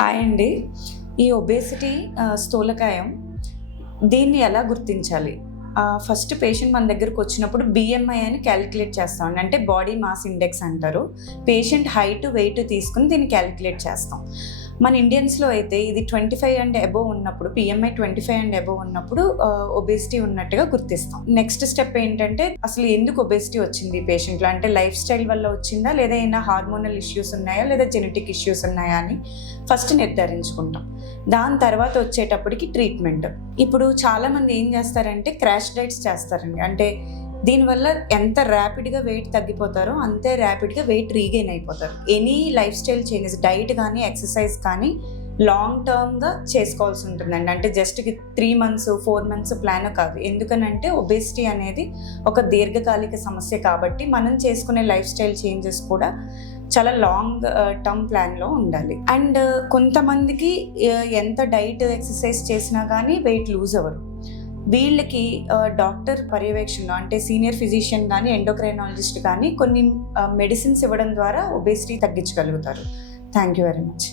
Hi అండి. ఈ obesity స్థూలకాయం దీన్ని ఎలా గుర్తించాలి? ఫస్ట్ పేషెంట్ మన దగ్గరకు వచ్చినప్పుడు బిఎంఐ అని క్యాలిక్యులేట్ చేస్తామండి. అంటే బాడీ మాస్ ఇండెక్స్ అంటారు. పేషెంట్ హైట్, వెయిట్ తీసుకుని దీన్ని క్యాలిక్యులేట్ చేస్తాం. మన ఇండియన్స్లో అయితే ఇది 25 అండ్ అబోవ్ ఉన్నప్పుడు, పిఎంఐ 25 అండ్ అబోవ్ ఉన్నప్పుడు ఒబేసిటీ ఉన్నట్టుగా గుర్తిస్తాం. నెక్స్ట్ స్టెప్ ఏంటంటే అసలు ఎందుకు ఒబేసిటీ వచ్చింది పేషెంట్లో, అంటే లైఫ్ స్టైల్ వల్ల వచ్చిందా, లేదా ఏమైనా హార్మోనల్ ఇష్యూస్ ఉన్నాయా, లేదా జెనెటిక్ ఇష్యూస్ ఉన్నాయా అని ఫస్ట్ నిర్ధారించుకుంటాం. దాని తర్వాత వచ్చేటప్పటికి ట్రీట్మెంట్. ఇప్పుడు చాలామంది ఏం చేస్తారంటే క్రాష్ డైట్స్ చేస్తారండి. అంటే దీనివల్ల ఎంత ర్యాపిడ్గా వెయిట్ తగ్గిపోతారో అంతే ర్యాపిడ్గా వెయిట్ రీగెయిన్ అయిపోతారు. Any life style changes, diet కానీ ఎక్సర్సైజ్ కానీ లాంగ్ టర్మ్గా చేసుకోవాల్సి ఉంటుందండి. అంటే జస్ట్ 3 months 4 months ప్లాన్ కాదు. ఎందుకనంటే ఒబేసిటీ అనేది ఒక దీర్ఘకాలిక సమస్య కాబట్టి మనం చేసుకునే లైఫ్ స్టైల్ చేంజెస్ కూడా చాలా లాంగ్ టర్మ్ ప్లాన్లో ఉండాలి. అండ్ కొంతమందికి ఎంత డైట్ ఎక్సర్సైజ్ చేసినా కానీ వెయిట్ లూజ్ అవ్వరు. వీళ్ళకి డాక్టర్ పర్యవేక్షణలో, అంటే సీనియర్ ఫిజిషియన్ కానీ ఎండోక్రైనాలజిస్ట్ కానీ కొన్ని మెడిసిన్స్ ఇవ్వడం ద్వారా ఒబేసిటీ తగ్గించగలుగుతారు. Thank you very much.